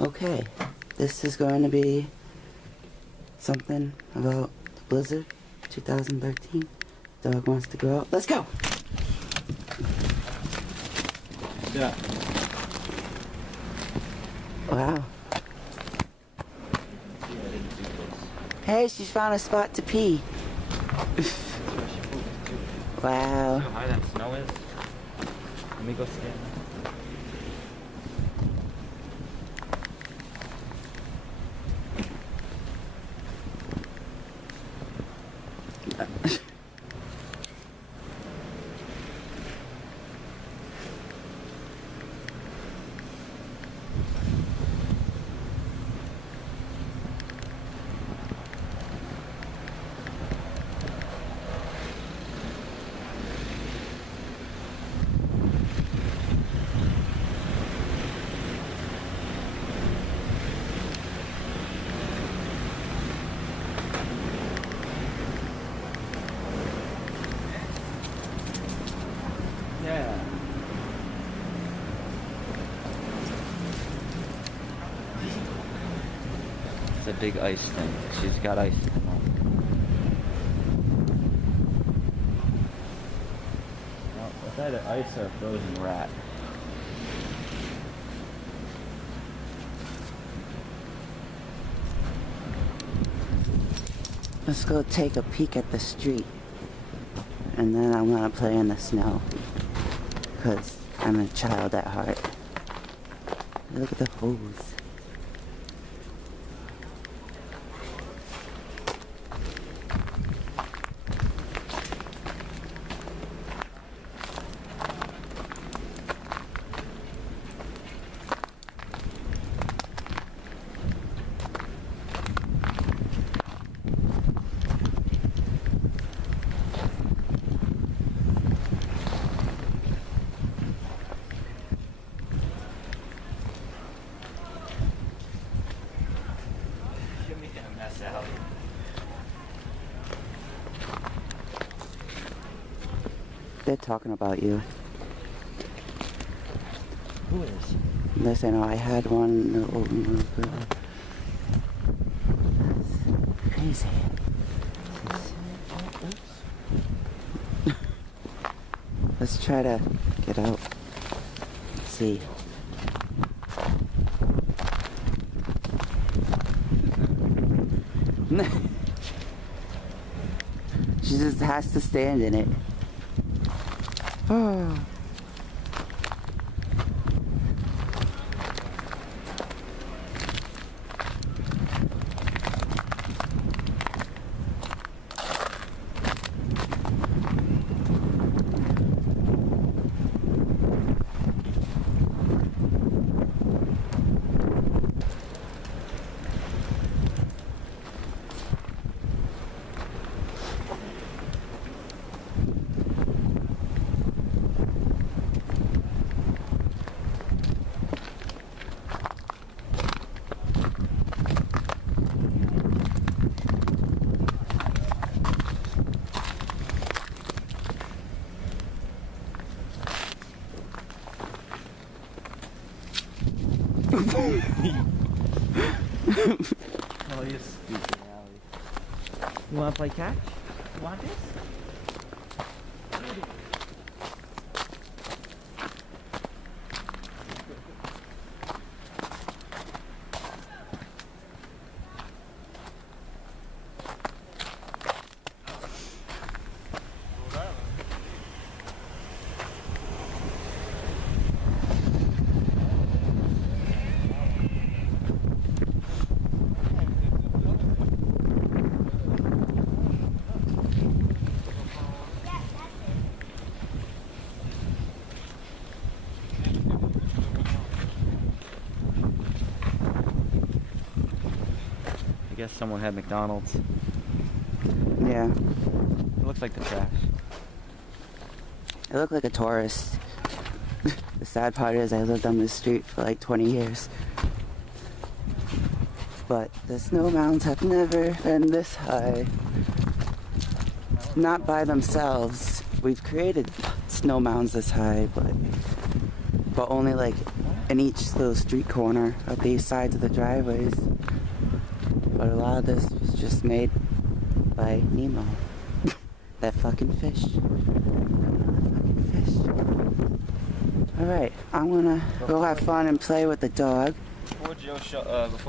Okay, this is going to be something about the blizzard 2013. Dog wants to go out. Let's go! Yeah. Wow. Hey, she's found a spot to pee. Wow. See how high that snow is? Let me go stand. Yeah. It's a big ice thing. She's got ice. Well, it's either ice or a frozen rat. Let's go take a peek at the street. And then I'm gonna play in the snow. Because I'm a child at heart. Look at the hose. They're talking about you. Who is? They say, no, I had one. That's crazy. Let's try to get out. Let's see. She just has to stand in it. Oh. Oh, you stupid Allie. You wanna play catch? You want this? I guess someone had McDonald's. Yeah. It looks like the trash. I look like a tourist. The sad part is I lived on this street for like 20 years. But the snow mounds have never been this high. Not by themselves. We've created snow mounds this high, but only like in each little street corner of these sides of the driveways. But a lot of this was just made by Nemo. That fucking fish. Alright, I'm gonna go have fun and play with the dog. Before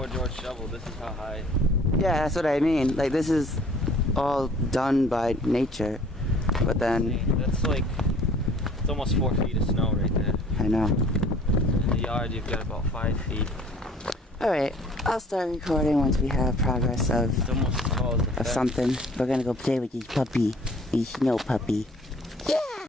George shoveled, this is how high. Yeah, that's what I mean. Like, this is all done by nature. But then... That's like... It's almost 4 feet of snow right there. I know. In the yard, you've got about 5 feet. Alright, I'll start recording once we have progress It's almost as tall as the of something. We're gonna go play with this puppy. This snow puppy.